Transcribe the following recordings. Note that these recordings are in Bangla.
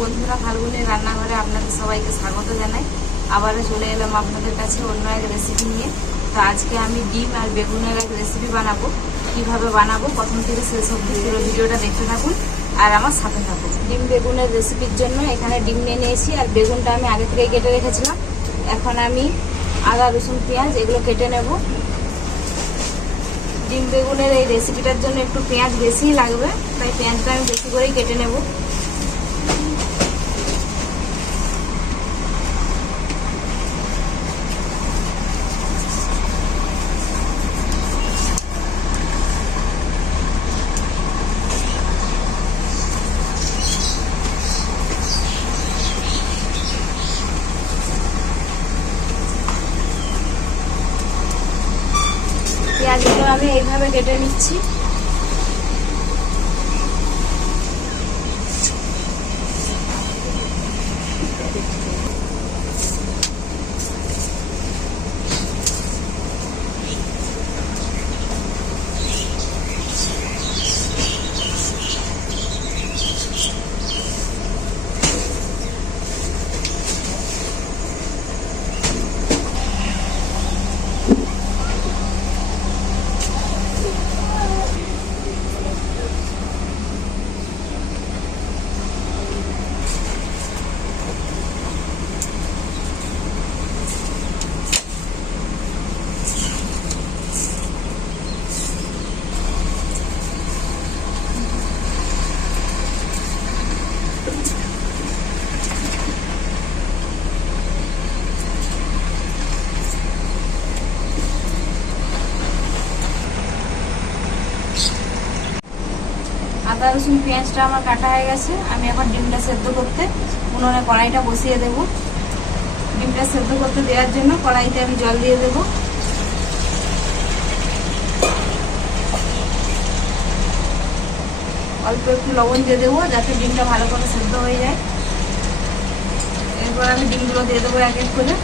বন্ধুরা, ফাল্গুনের রান্নাঘরে আপনাদের সবাইকে স্বাগত জানাই। আবারও চলে এলাম আপনাদের কাছে অন্য এক রেসিপি নিয়ে। তো আজকে আমি ডিম আর বেগুনের এক রেসিপি বানাবো। কীভাবে বানাবো? প্রথম থেকে শেষ অবধি পুরো ভিডিওটা দেখতে থাকুন আর আমার সাথে থাকুন। ডিম বেগুনের রেসিপির জন্য এখানে ডিম নিয়ে নিয়েছি আর বেগুনটা আমি আগে থেকে কেটে রেখেছিলাম। এখন আমি আদা, রসুন, পেঁয়াজ এগুলো কেটে নেব। ডিম বেগুনের এই রেসিপিটার জন্য একটু পেঁয়াজ বেশিই লাগবে, তাই পেঁয়াজটা আমি বেশি করেই কেটে নেব পেঁয়াজগুলো আমি এইভাবে কেটে নিচ্ছি। আদা, রসুন, পেঁয়াজটা আমার কাটা হয়ে গেছে। আমি এখন ডিমটা সেদ্ধ করতে, উনুনে কড়াইটা বসিয়ে দেব। ডিমটা সেদ্ধ করতে দেওয়ার জন্য কড়াইতে আমি জল দিয়ে দেব। অল্প একটু লবণ দিয়ে দেবো, যাতে ডিমটা ভালো করে সেদ্ধ হয়ে যায়। এরপর আমি ডিমগুলো দিয়ে দেবো এক এক করে।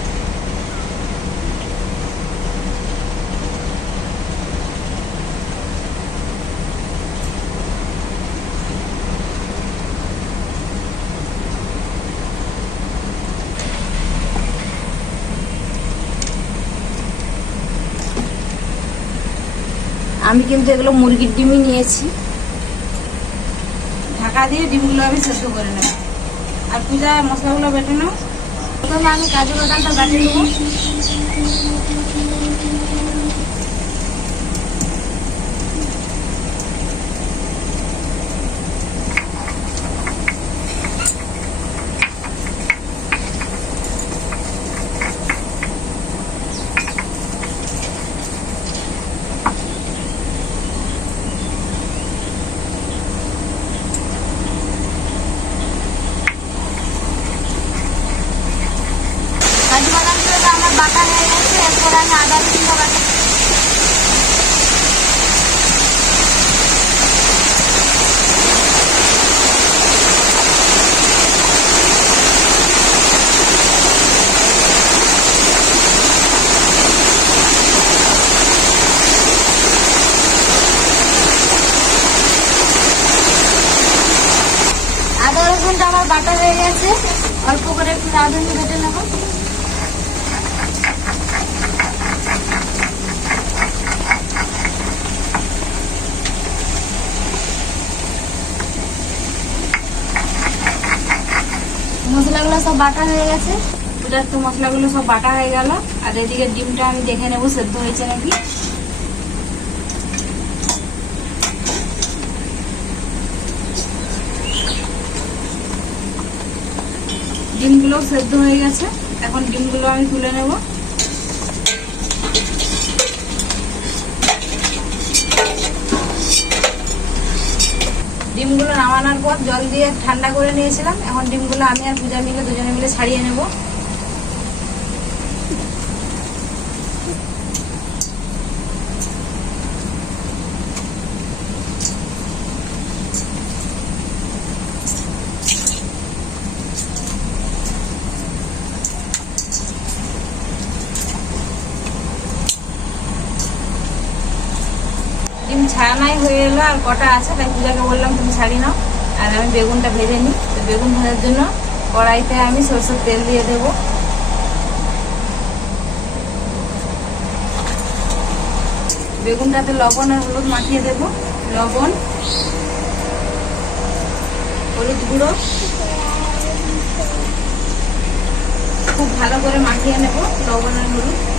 আমি কিন্তু এগুলো মুরগির ডিমই নিয়েছি। ঢাকা দিয়ে ডিমগুলো আমি সেদ্ধ করে নেব। আর পূজা মশলাগুলো বেটে নাও। প্রথমে আমি কাজু বাদামটা বাটি নেব কাজু বাদামটা তো আমার বাটা হয়ে গেছে এরপর আমি আদা রসুনটা বাটি আদা রসুনটা আমার বাটা হয়ে গেছে অল্প করে একটু রাঁধুনি বেটে নেব মশলাগুলো সব বাটা হয়ে গেছে। ওটা তো মশলাগুলো সব বাটা হয়ে গেল। আর এদিকে ডিমটা আমি দেখে নেব, সেদ্ধ হয়েছে নাকি। ডিমগুলো সেদ্ধ হয়ে গেছে। এখন ডিমগুলো আমি তুলে নেব। ডিমগুলো নামানোর পর জল দিয়ে ঠান্ডা করে নিয়েছিলাম। এখন ডিমগুলো আমি আর পূজা মিলে দুজনে মিলে ছাড়িয়ে নেব। এলো আর কটা আছে, তাই পূজাকে বললাম তুমি ছাড়ি নাও। আর আমি বেগুনটা ভেজে নিই। তো বেগুন ভাজার জন্য কড়াইতে আমি সরষের তেল দিয়ে দেবো। বেগুনটাতে লবণ আর হলুদ মাখিয়ে দেব। লবণ, হলুদ গুঁড়ো। খুব ভালো করে মাখিয়ে নেব লবণ আর হলুদ।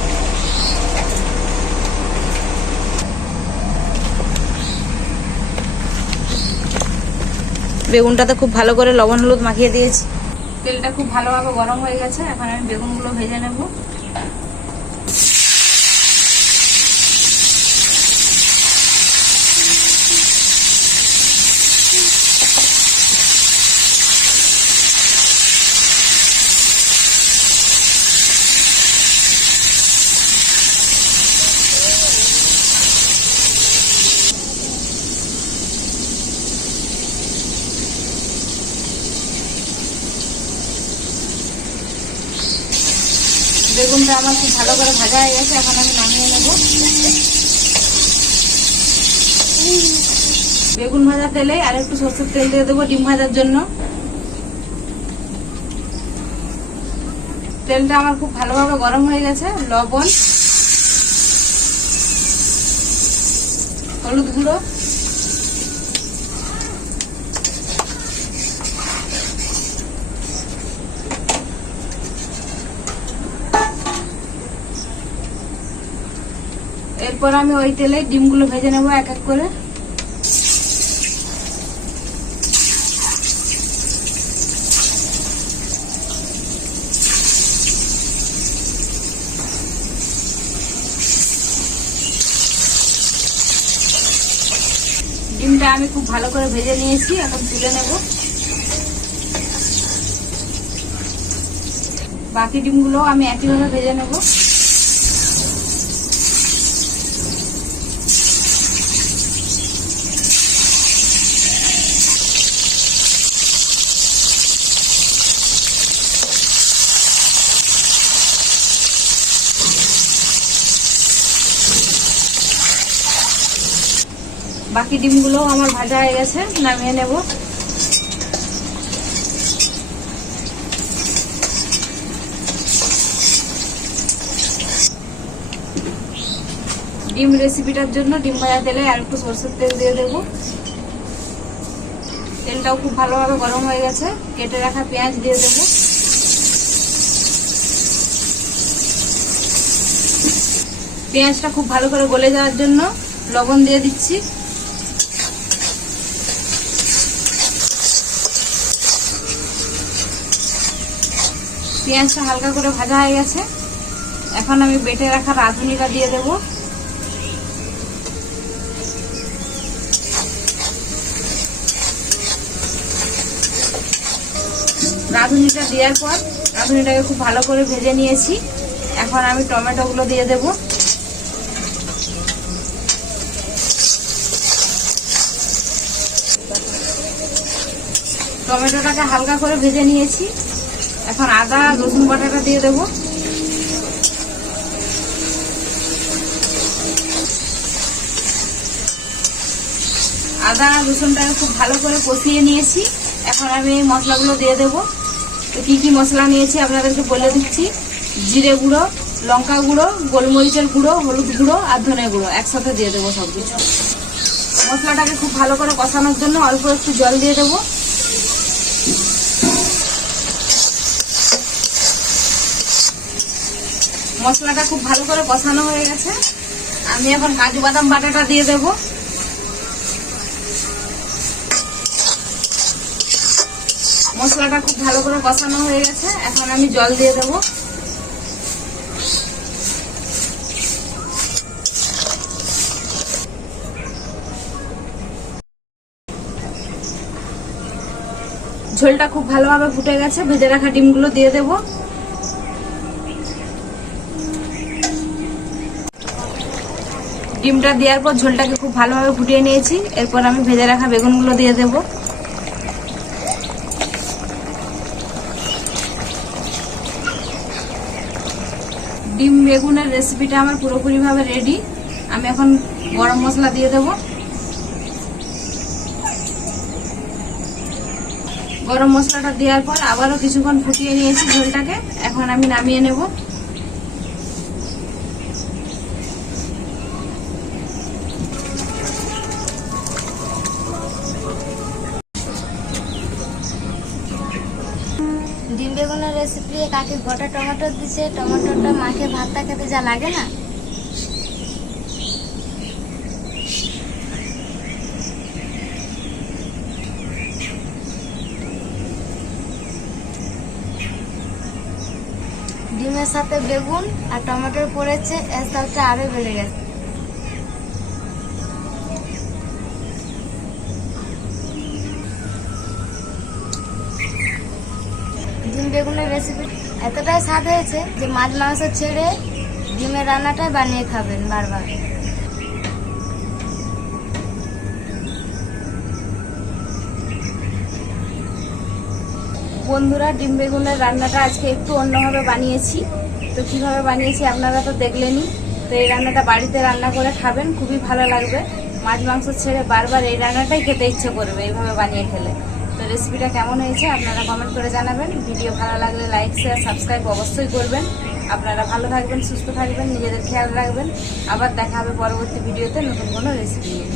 বেগুনটাতে খুব ভালো করে লবণ হলুদ মাখিয়ে দিয়েছি। তেলটা খুব ভালোভাবে গরম হয়ে গেছে, এখন আমি বেগুনগুলো ভেজে নেব। বেগুনটা আমার খুব ভালো করে ভাজা হয়ে গেছে, এখন আমি নামিয়ে নেব। বেগুন ভাজা তেলে আর একটু সরষের তেল দিয়ে দেবো ডিম ভাজার জন্য। তেলটা আমার খুব ভালোভাবে গরম হয়ে গেছে, লবণ, হলুদ গুঁড়ো। এরপর আমি ওই তেলে ডিমগুলো ভেজে নেব এক এক করে। ডিমটা আমি খুব ভালো করে ভেজে নিয়েছি, এখন তুলে নেব। বাকি ডিমগুলো আমি একইভাবে ভেজে নেব। বাকি ডিমগুলো আমার ভাজা হয়ে গেছে, নামিয়ে নেব। ডিম রেসিপিটার জন্য ডিম ভাজা তেলে আর একটু সরষের তেল দিয়ে দেবো। তেলটাও খুব ভালোভাবে গরম হয়ে গেছে, কেটে রাখা পেঁয়াজ দিয়ে দেবো। পেঁয়াজটা খুব ভালো করে গলে যাওয়ার জন্য লবণ দিয়ে দিচ্ছি। পেঁয়াজটা হালকা করে ভাজা হয়ে গেছে। এখন আমি বেটে রাখা রাঁধুনিটা দিয়ে দেব। রাঁধুনিটা দেওয়ার পর রাঁধুনিটাকে খুব ভালো করে ভেজে নিয়েছি। এখন আমি টমেটোগুলো দিয়ে দেবো। টমেটোটাকে হালকা করে ভেজে নিয়েছি। এখন আদা, রসুন বাটাটা দিয়ে দেব। আদা, রসুনটাকে খুব ভালো করে কষিয়ে নিয়েছি। এখন আমি এই মশলাগুলো দিয়ে দেব। তো কী কী মশলা নিয়েছি আপনাদেরকে বলে দিচ্ছি। জিরে গুঁড়ো, লঙ্কা গুঁড়ো, গোলমরিচের গুঁড়ো, হলুদ গুঁড়ো আর ধনে গুঁড়ো। একসাথে দিয়ে দেবো সব কিছু মশলাটাকে খুব ভালো করে কষানোর জন্য অল্প একটু জল দিয়ে দেবো। মশলাটা খুব ভালো করে কষানো হয়ে গেছে। আমি এখন কাজু বাদাম বাটাটা দিয়ে দেব। মশলাটা খুব ভালো করে কষানো হয়ে গেছে। এখন আমি জল দিয়ে দেব। ঝোলটা খুব ভালোভাবে ফুটে গেছে। ভেজে রাখা ডিমগুলো দিয়ে দেবো। ডিমটা দেওয়ার পর ঝোলটাকে খুব ভালোভাবে ফুটিয়ে নিয়েছি। এরপর আমি ভেজে রাখা বেগুনগুলো দিয়ে দেব। ডিম বেগুনের রেসিপিটা আমার পুরোপুরিভাবে রেডি আমি এখন গরম মশলা দিয়ে দেব। গরম মশলাটা দেওয়ার পর আবারও কিছুক্ষণ ফুটিয়ে নিয়েছি ঝোলটাকে। এখন আমি নামিয়ে নেব। কাকি গোটা টমেটো দিছে, টমেটোটা মাকে ভাতটা খেতে যা লাগে না? ডিমের সাথে বেগুন আর টমেটোর পড়েছে এর সালটা আরও বেড়ে গেছে। ডিম বেগুনের রেসিপি এতটাই স্বাদ হয়েছে যে মাছ মাংস ছেড়ে ডিমের রান্নাটাই বানিয়ে খাবেন বারবার। বন্ধুরা, ডিম বেগুনের রান্নাটা আজকে একটু অন্যভাবে বানিয়েছি। তো কীভাবে বানিয়েছি আপনারা তো দেখলেনই। তো এই রান্নাটা বাড়িতে রান্না করে খাবেন, খুবই ভালো লাগবে। মাছ মাংস ছেড়ে বারবার এই রান্নাটাই খেতে ইচ্ছে করবে এইভাবে বানিয়ে খেলে। রেসিপিটা কেমন হয়েছে আপনারা কমেন্ট করে জানাবেন। ভিডিও ভালো লাগলে লাইক শেয়ার সাবস্ক্রাইব অবশ্যই করবেন। আপনারা ভালো থাকবেন, সুস্থ থাকবেন, নিজেদের খেয়াল রাখবেন। আবার দেখা হবে পরবর্তী ভিডিওতে নতুন কোনো রেসিপি নিয়ে।